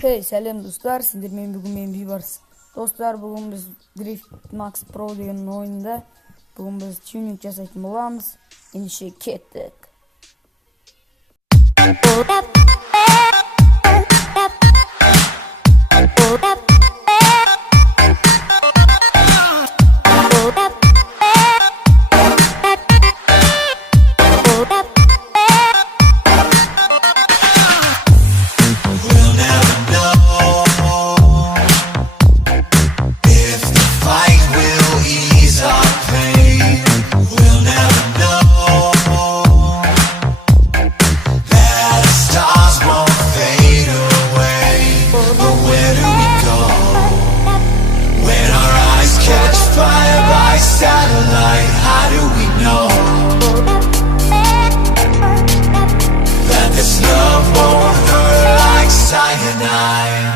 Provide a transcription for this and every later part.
Hey selam dostlar, sizlerle bugün benim bir varız. Dostlar bugün biz Drift Max Pro degan oyunda bugün biz tuning jasaytın bolamız. Endişe kettik. Satellite, how do we know that this love won't hurt like cyanide?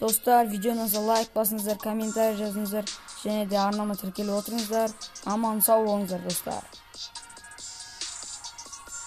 Dostlar videonuza like basınızlar, komentar yazınızlar, және de арнама тіркеліп отырыңыздар. Аман сау болыңыздар достар.